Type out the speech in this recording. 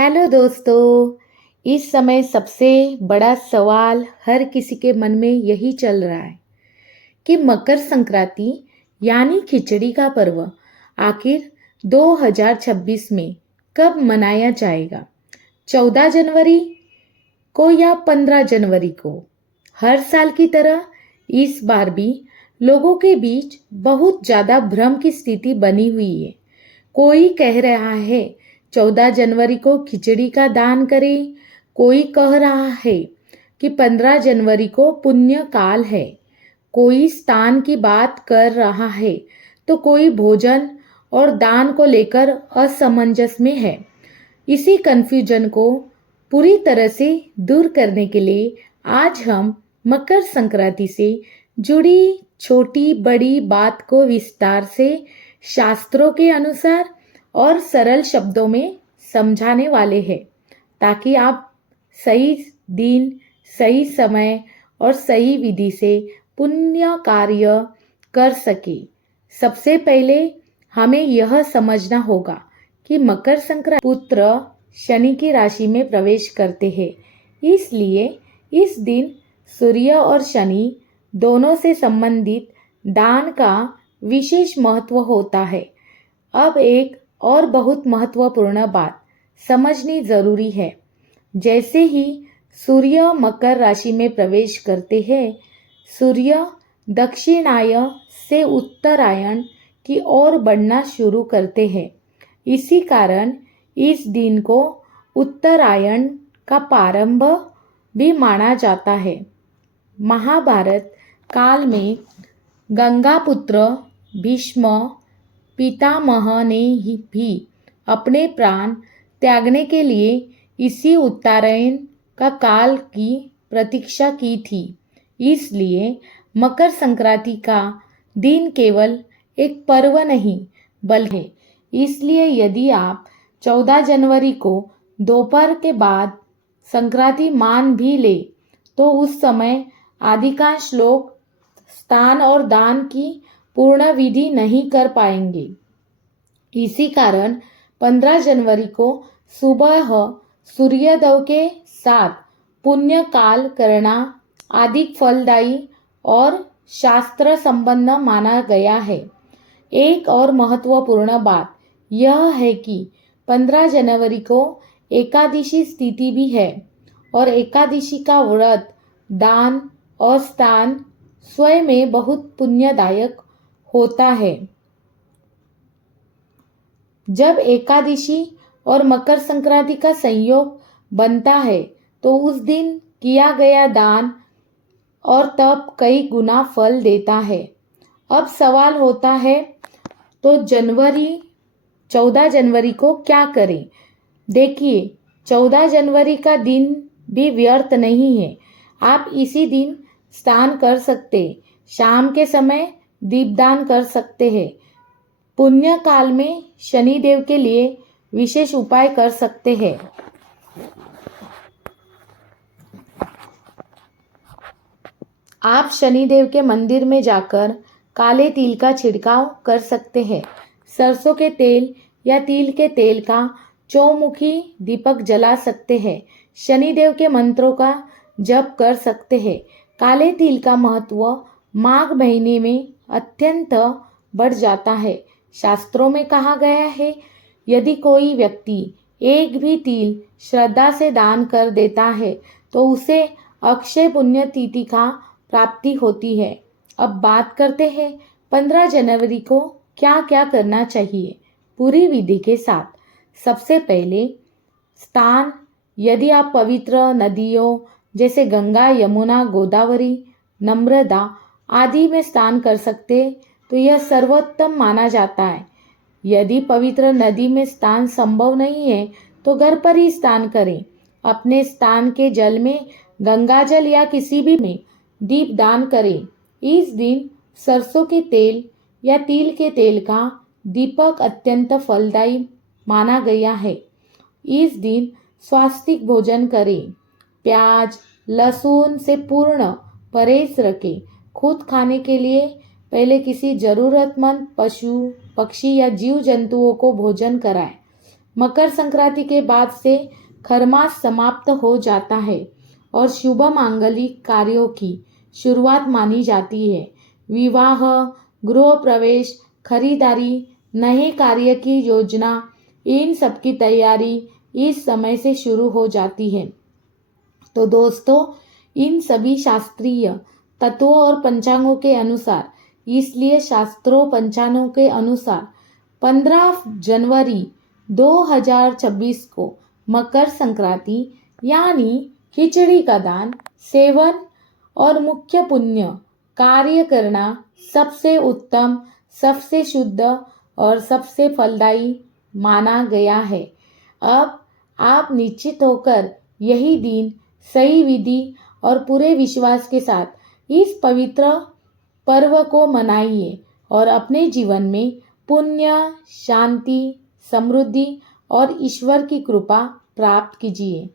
Hello दोस्तों। इस समय सबसे बड़ा सवाल हर किसी के मन में यही चल रहा है कि मकर संक्रांति यानी खिचड़ी का पर्व आखिर 2026 में कब मनाया जाएगा। 14 जनवरी को या 15 जनवरी को। हर साल की तरह इस बार भी लोगों के बीच बहुत ज़्यादा भ्रम की स्थिति बनी हुई है। कोई कह रहा है 14 जनवरी को खिचड़ी का दान करें, कोई कह रहा है कि 15 जनवरी को पुण्य काल है, कोई स्थान की बात कर रहा है तो कोई भोजन और दान को लेकर असमंजस में है। इसी कन्फ्यूजन को पूरी तरह से दूर करने के लिए आज हम मकर संक्रांति से जुड़ी छोटी बड़ी बात को विस्तार से शास्त्रों के अनुसार और सरल शब्दों में समझाने वाले हैं, ताकि आप सही दिन, सही समय और सही विधि से पुण्य कार्य कर सके। सबसे पहले हमें यह समझना होगा कि मकर संक्रांति पुत्र शनि की राशि में प्रवेश करते हैं, इसलिए इस दिन सूर्य और शनि दोनों से संबंधित दान का विशेष महत्व होता है। अब एक और बहुत महत्वपूर्ण बात समझनी जरूरी है। जैसे ही सूर्य मकर राशि में प्रवेश करते हैं, सूर्य दक्षिणाय से उत्तरायण की ओर बढ़ना शुरू करते हैं। इसी कारण इस दिन को उत्तरायण का प्रारंभ भी माना जाता है। महाभारत काल में गंगापुत्र भीष्म पितामह ने भी अपने प्राण त्यागने के लिए इसी उत्तरायण का काल की प्रतीक्षा की थी। इसलिए मकर संक्रांति का दिन केवल एक पर्व नहीं बल्कि इसलिए यदि आप 14 जनवरी को दोपहर के बाद संक्रांति मान भी ले तो उस समय अधिकांश लोग स्नान और दान की पूर्ण विधि नहीं कर पाएंगे। इसी कारण 15 जनवरी को सुबह सूर्योदय के साथ पुण्य काल करना अधिक फलदायी और शास्त्र संबंध माना गया है। एक और महत्वपूर्ण बात यह है कि 15 जनवरी को एकादशी तिथि भी है और एकादशी का व्रत, दान और स्नान स्वयं में बहुत पुण्यदायक होता है। जब एकादशी और मकर संक्रांति का संयोग बनता है तो उस दिन किया गया दान और तप कई गुना फल देता है। अब सवाल होता है तो 14 जनवरी को क्या करें। देखिए, 14 जनवरी का दिन भी व्यर्थ नहीं है। आप इसी दिन स्नान कर सकते, शाम के समय दीपदान कर सकते हैं। पुण्य काल में शनिदेव के लिए विशेष उपाय कर सकते हैं। आप शनिदेव के मंदिर में जाकर काले तिल का छिड़काव कर सकते हैं। सरसों के तेल या तिल के तेल का चौमुखी दीपक जला सकते हैं। शनिदेव के मंत्रों का जप कर सकते हैं। काले तिल का महत्व माघ महीने में अत्यंत बढ़ जाता है। शास्त्रों में कहा गया है, यदि कोई व्यक्ति एक भी तिल श्रद्धा से दान कर देता है तो उसे अक्षय पुण्य तिथि का प्राप्ति होती है। अब बात करते हैं 15 जनवरी को क्या क्या करना चाहिए पूरी विधि के साथ। सबसे पहले स्नान। यदि आप पवित्र नदियों जैसे गंगा, यमुना, गोदावरी, नर्मदा आदि में स्नान कर सकते तो यह सर्वोत्तम माना जाता है। यदि पवित्र नदी में स्नान संभव नहीं है तो घर पर ही स्नान करें। अपने स्नान के जल में गंगा जल या किसी भी में दीप दान करें। इस दिन सरसों के तेल या तिल के तेल का दीपक अत्यंत फलदायी माना गया है। इस दिन स्वास्तिक भोजन करें। प्याज, लहसुन से पूर्ण परहेज रखें। खुद खाने के लिए पहले किसी जरूरतमंद पशु, पक्षी या जीव जंतुओं को भोजन कराएं। मकर संक्रांति के बाद से खरमास समाप्त हो जाता है और शुभ मांगलिक कार्यों की शुरुआत मानी जाती है। विवाह, गृह प्रवेश, खरीदारी, नए कार्य की योजना, इन सब की तैयारी इस समय से शुरू हो जाती है। तो दोस्तों, इन सभी शास्त्रीय तत्वों और पंचांगों के अनुसार, इसलिए शास्त्रों पंचांगों के अनुसार 15 जनवरी 2026 को मकर संक्रांति यानी खिचड़ी का दान, सेवन और मुख्य पुण्य कार्य करना सबसे उत्तम, सबसे शुद्ध और सबसे फलदायी माना गया है। अब आप निश्चित होकर यही दिन सही विधि और पूरे विश्वास के साथ इस पवित्र पर्व को मनाइए और अपने जीवन में पुण्य, शांति, समृद्धि और ईश्वर की कृपा प्राप्त कीजिए।